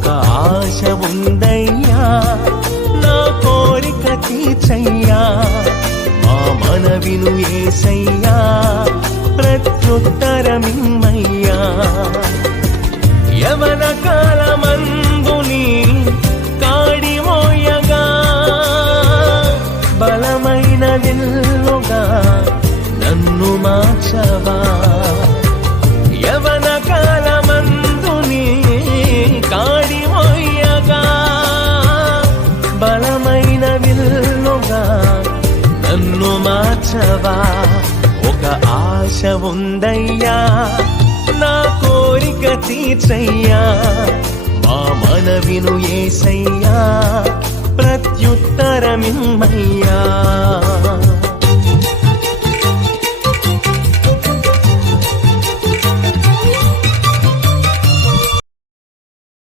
ఒక ఆశ ఉందయ్యా, నా కోరిక తీర్చయ్యా. మా మనవిను యేసయ్యా, ప్రత్యుత్తరమిమ్మయ్యా. యవన కాలమందుని కాడి మోయగా, బలమైన విల్లుగా నన్ను మార్చవా. యవన కాలమందుని కాడి మోయగా, బలమైన విల్లుగా నన్ను మార్చవా. ఒక ఆశ ఉందయ్యా, నా కోరిక తీర్చయ్యా. మా మనవిను యేసయ్యా, ప్రత్యుత్తరమిమ్మయ్యా.